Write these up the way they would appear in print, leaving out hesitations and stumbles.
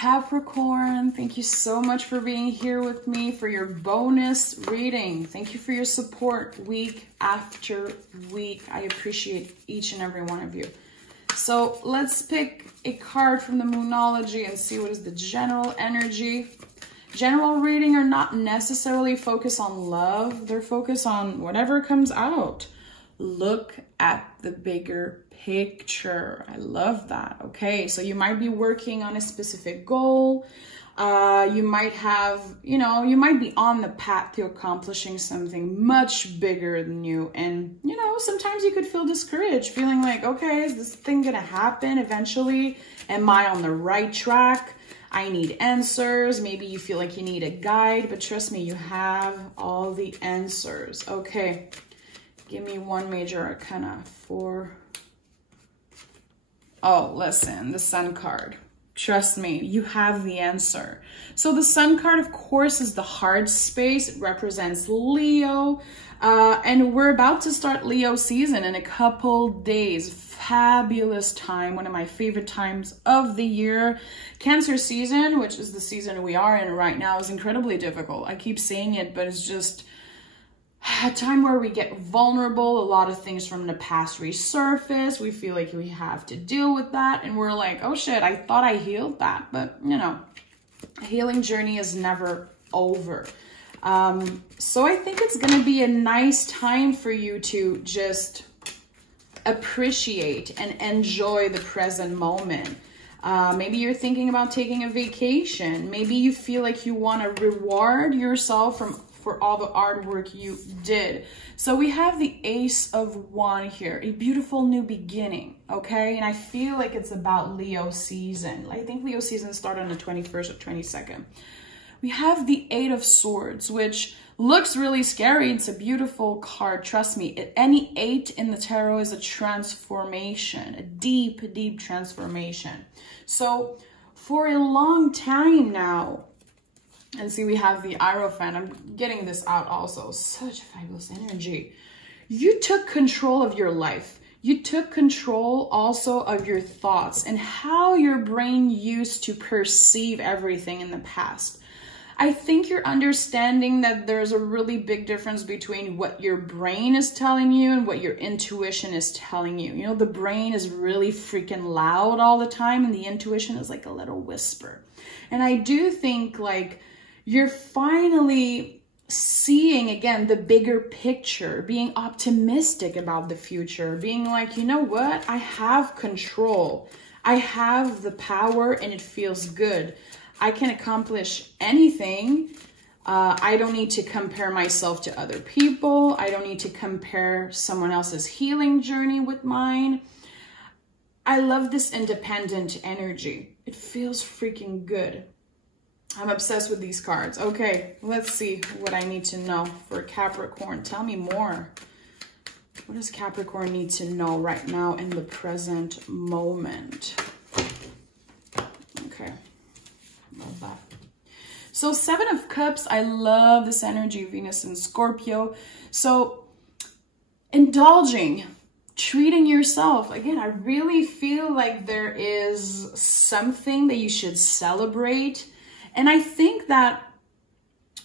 Capricorn, thank you so much for being here with me for your bonus reading. Thank you for your support week after week. I appreciate each and every one of you. So let's pick a card from the Moonology and see what is the general energy. General reading are not necessarily focused on love. They're focused on whatever comes out. Look at the bigger picture. I love that. Okay, so you might be working on a specific goal. You might have, you might be on the path to accomplishing something much bigger than you. And, sometimes you could feel discouraged, feeling like, okay, is this thing gonna happen eventually? Am I on the right track? I need answers. Maybe you feel like you need a guide, but trust me, you have all the answers. Okay, give me one major arcana for... Oh, listen, the Sun card. Trust me, you have the answer. So the Sun card, of course, is the heart space. It represents Leo. And we're about to start Leo season in a couple days. Fabulous time, one of my favorite times of the year. Cancer season, which is the season we are in right now, is incredibly difficult. I keep saying it, but it's just a time where we get vulnerable. A lot of things from the past resurface. We feel like we have to deal with that. And we're like, oh shit, I thought I healed that. But, a healing journey is never over. So I think it's going to be a nice time for you to just appreciate and enjoy the present moment. Maybe you're thinking about taking a vacation. Maybe you feel like you want to reward yourself for all the artwork you did. So we have the Ace of Wands here, a beautiful new beginning, okay? And I feel like it's about Leo season. I think Leo season started on the 21st or 22nd. We have the Eight of Swords, which looks really scary. It's a beautiful card. Trust me, any 8 in the tarot is a transformation, a deep, deep transformation. So for a long time now, and see, we have the Hierophant. I'm getting this out also. Such fabulous energy. You took control of your life. You took control also of your thoughts and how your brain used to perceive everything in the past. I think you're understanding that there's a really big difference between what your brain is telling you and what your intuition is telling you. The brain is really freaking loud all the time and the intuition is like a little whisper. And I do think like you're finally seeing again the bigger picture, being optimistic about the future, being like, you know what? I have control. I have the power and it feels good. I can accomplish anything. I don't need to compare myself to other people. I don't need to compare someone else's healing journey with mine. I love this independent energy. It feels freaking good. I'm obsessed with these cards. Okay, let's see what I need to know for Capricorn. Tell me more. What does Capricorn need to know right now in the present moment? Okay. Love that. So 7 of Cups, I love this energy, Venus and Scorpio. So indulging, treating yourself. Again, I really feel like there is something that you should celebrate. And I think that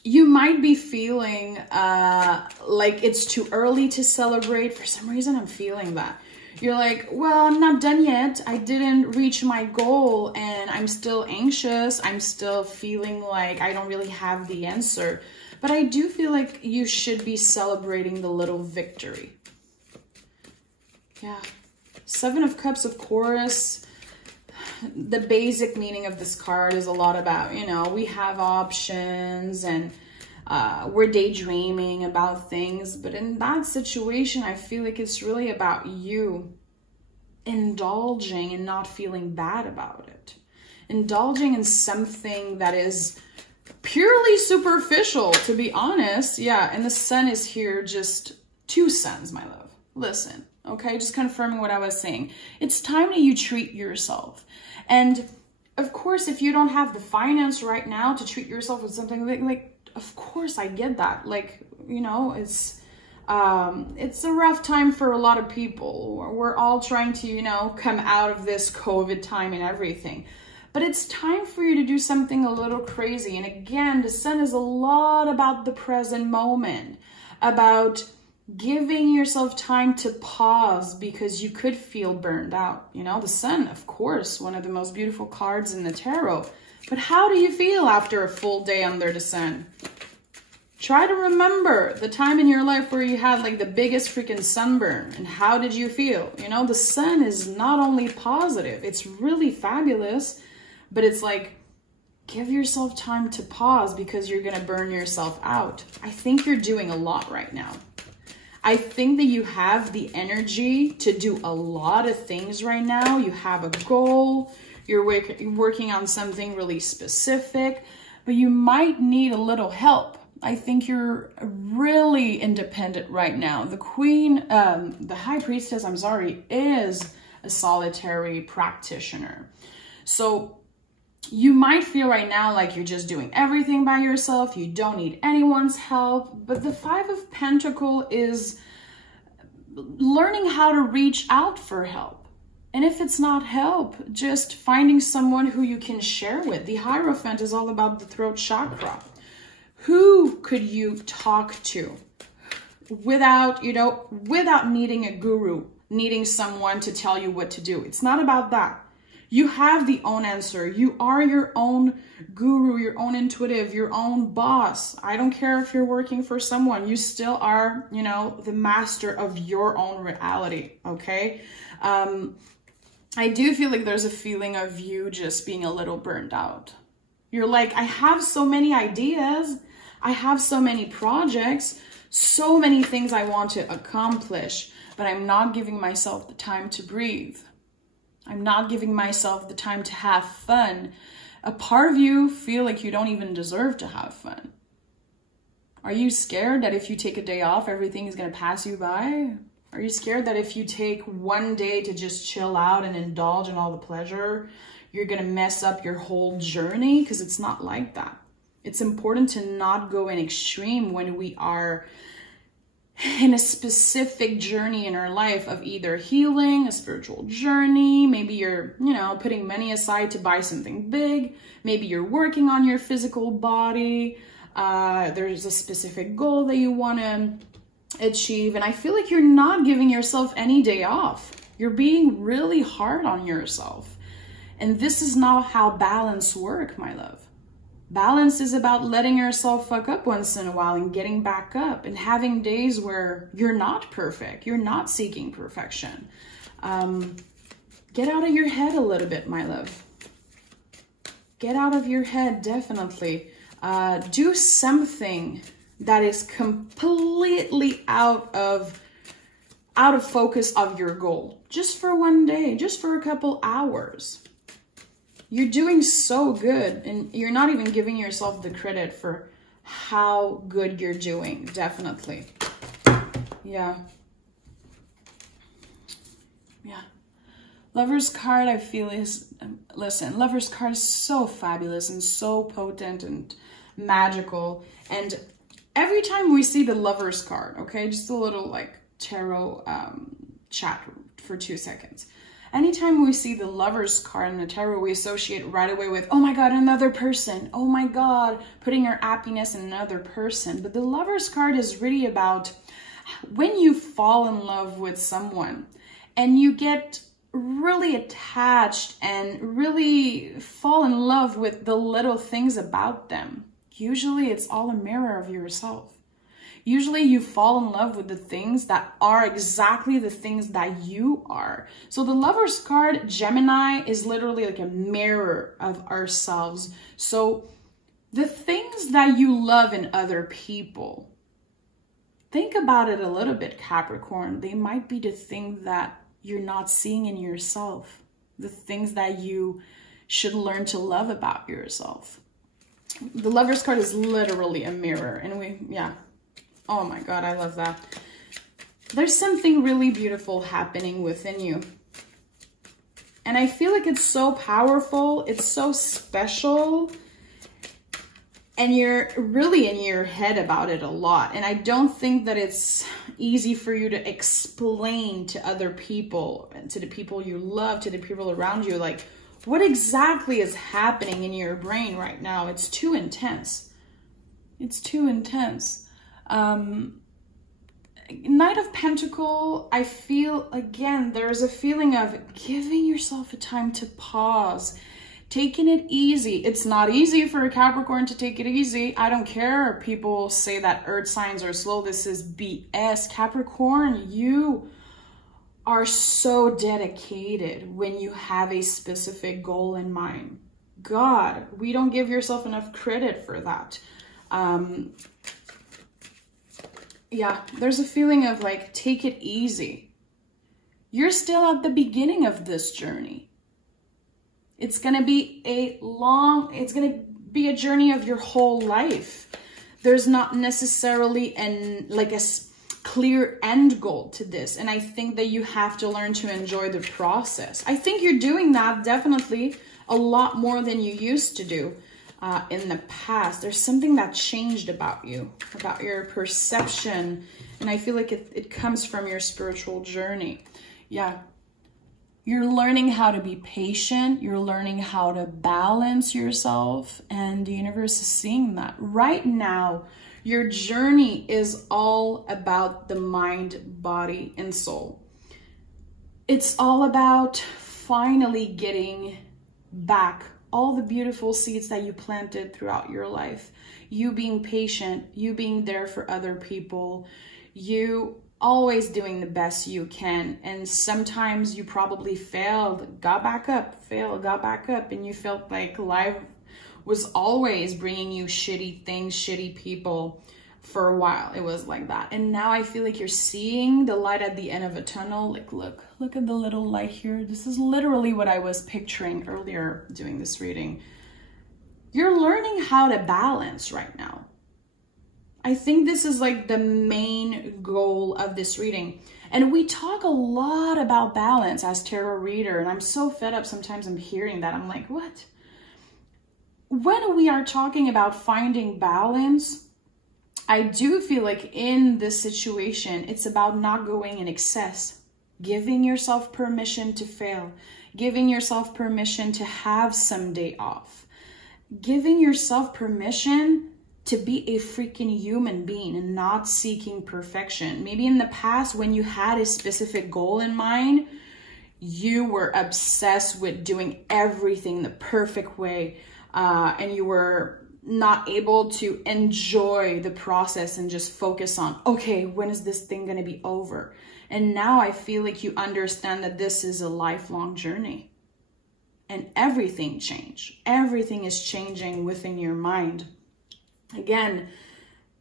you might be feeling like it's too early to celebrate. For some reason, I'm feeling that. You're like, well, I'm not done yet. I didn't reach my goal and I'm still anxious. I'm still feeling like I don't really have the answer. But I do feel like you should be celebrating the little victory. Yeah. 7 of Cups, of course. The basic meaning of this card is a lot about, we have options and we're daydreaming about things, but in that situation, I feel like it's really about you indulging and not feeling bad about it. Indulging in something that is purely superficial, to be honest. Yeah, and the Sun is here, just 2 suns, my love. Listen, okay, just confirming what I was saying. It's time that you treat yourself. And of course, if you don't have the finance right now to treat yourself with something like of course, I get that. Like, it's a rough time for a lot of people. We're all trying to, come out of this COVID time and everything. But it's time for you to do something a little crazy. And again, the sun is a lot about the present moment, about giving yourself time to pause because you could feel burned out. You know, the sun, of course, one of the most beautiful cards in the tarot. But how do you feel after a full day under the sun? Try to remember the time in your life where you had like the biggest freaking sunburn, and how did you feel? You know, the sun is not only positive, it's really fabulous, but it's like, give yourself time to pause because you're going to burn yourself out. I think you're doing a lot right now. I think that you have the energy to do a lot of things right now. You have a goal, you're working on something really specific, but you might need a little help. I think you're really independent right now. The queen, the high priestess, I'm sorry, is a solitary practitioner. So you might feel right now like you're just doing everything by yourself. You don't need anyone's help. But the Five of Pentacles is learning how to reach out for help. And if it's not help, just finding someone who you can share with. The Hierophant is all about the throat chakra. Who could you talk to without, you know, without needing a guru, needing someone to tell you what to do? It's not about that. You have the own answer. You are your own guru, your own intuitive, your own boss. I don't care if you're working for someone. You still are, you know, the master of your own reality, okay? I do feel like there's a feeling of you just being a little burned out. You're like, I have so many ideas. I have so many projects, so many things I want to accomplish, but I'm not giving myself the time to breathe. I'm not giving myself the time to have fun. A part of you feel like you don't even deserve to have fun. Are you scared that if you take a day off, everything is going to pass you by? Are you scared that if you take one day to just chill out and indulge in all the pleasure, you're going to mess up your whole journey? Because it's not like that. It's important to not go in extreme when we are in a specific journey in our life of either healing, a spiritual journey. Maybe you're, you know, putting money aside to buy something big. Maybe you're working on your physical body. There's a specific goal that you want to achieve. And I feel like you're not giving yourself any day off. You're being really hard on yourself. And this is not how balance works, my love. Balance is about letting yourself fuck up once in a while and getting back up and having days where you're not perfect. You're not seeking perfection. Get out of your head a little bit, my love. Get out of your head, definitely. Do something that is completely out of focus of your goal. Just for one day, just for a couple hours. You're doing so good, and you're not even giving yourself the credit for how good you're doing, definitely. Yeah. Yeah. Lover's card, I feel, is, listen, Lover's card is so fabulous and so potent and magical. And every time we see the Lover's card, okay, just a little like tarot chat for 2 seconds. Anytime we see the Lover's card in the tarot, we associate right away with, oh my God, another person. Oh my God, putting your happiness in another person. But the Lover's card is really about when you fall in love with someone and you get really attached and really fall in love with the little things about them. Usually it's all a mirror of yourself. Usually you fall in love with the things that are exactly the things that you are. So the Lover's card, Gemini, is literally like a mirror of ourselves. So the things that you love in other people, think about it a little bit, Capricorn. They might be the things that you're not seeing in yourself. The things that you should learn to love about yourself. The Lover's card is literally a mirror. And oh my God, I love that. There's something really beautiful happening within you. And I feel like it's so powerful. It's so special. And you're really in your head about it a lot. And I don't think that it's easy for you to explain to other people, and to the people you love, to the people around you, like What exactly is happening in your brain right now? It's too intense. It's too intense. Knight of Pentacle, I feel, again, there's a feeling of giving yourself a time to pause, taking it easy. It's not easy for a Capricorn to take it easy. I don't care. People say that earth signs are slow. This is BS. Capricorn, you are so dedicated when you have a specific goal in mind. God, we don't give yourself enough credit for that. Yeah, there's a feeling of like, take it easy. You're still at the beginning of this journey. It's going to be it's going to be a journey of your whole life. There's not necessarily a clear end goal to this. And I think that you have to learn to enjoy the process. I think you're doing that definitely a lot more than you used to do. In the past. There's something that changed about you, about your perception. And I feel like it comes from your spiritual journey. Yeah. You're learning how to be patient. You're learning how to balance yourself. And the universe is seeing that. Right now, your journey is all about the mind, body, and soul. It's all about finally getting back all the beautiful seeds that you planted throughout your life. You being patient, you being there for other people, you always doing the best you can. And sometimes you probably failed, got back up, failed, got back up, and you felt like life was always bringing you shitty things, shitty people. For a while, it was like that. And now I feel like you're seeing the light at the end of a tunnel. Like, look at the little light here. This is literally what I was picturing earlier doing this reading. You're learning how to balance right now. I think this is like the main goal of this reading. And we talk a lot about balance as tarot reader. And I'm so fed up sometimes I'm hearing that. I'm like, what? When we are talking about finding balance, I do feel like in this situation, it's about not going in excess, giving yourself permission to fail, giving yourself permission to have some day off, giving yourself permission to be a freaking human being and not seeking perfection. Maybe in the past, when you had a specific goal in mind, you were obsessed with doing everything the perfect way, and you were not able to enjoy the process and just focus on, okay, when is this thing going to be over? And now I feel like you understand that this is a lifelong journey and everything changed. Everything is changing within your mind. Again,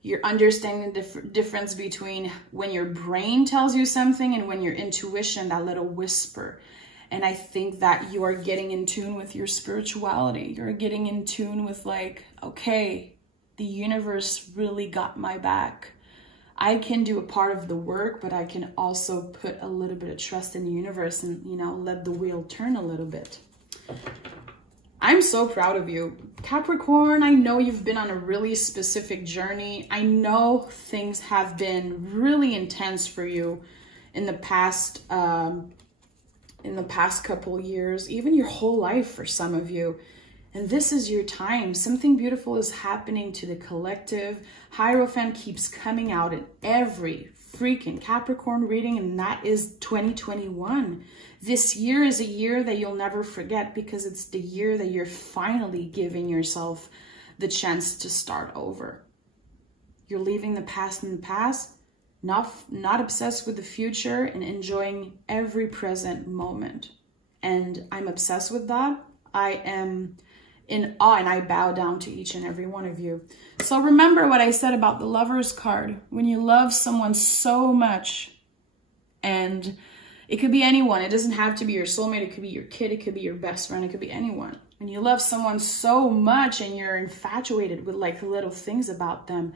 you're understanding the difference between when your brain tells you something and when your intuition, that little whisper. And I think that you are getting in tune with your spirituality. You're getting in tune with like, okay, the universe really got my back. I can do a part of the work, but I can also put a little bit of trust in the universe and, you know, let the wheel turn a little bit. I'm so proud of you. Capricorn, I know you've been on a really specific journey. I know things have been really intense for you in the past couple years, even your whole life for some of you. And this is your time. Something beautiful is happening to the collective. Hierophant keeps coming out in every freaking Capricorn reading, and that is 2021. This year is a year that you'll never forget because it's the year that you're finally giving yourself the chance to start over. You're leaving the past in the past, not obsessed with the future, and enjoying every present moment. And I'm obsessed with that. I am in awe and I bow down to each and every one of you. So remember what I said about the Lover's card. When you love someone so much, and it could be anyone. It doesn't have to be your soulmate. It could be your kid. It could be your best friend. It could be anyone. When you love someone so much and you're infatuated with like little things about them,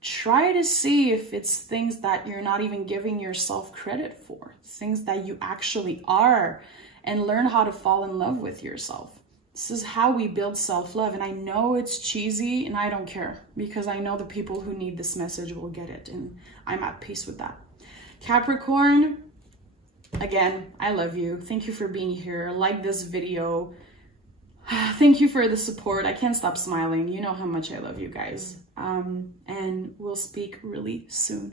try to see if it's things that you're not even giving yourself credit for, things that you actually are, and learn how to fall in love with yourself. This is how we build self-love. And I know it's cheesy and I don't care because I know the people who need this message will get it. And I'm at peace with that. Capricorn, again, I love you. Thank you for being here. Like this video. thank you for the support. I can't stop smiling. You know how much I love you guys. And we'll speak really soon.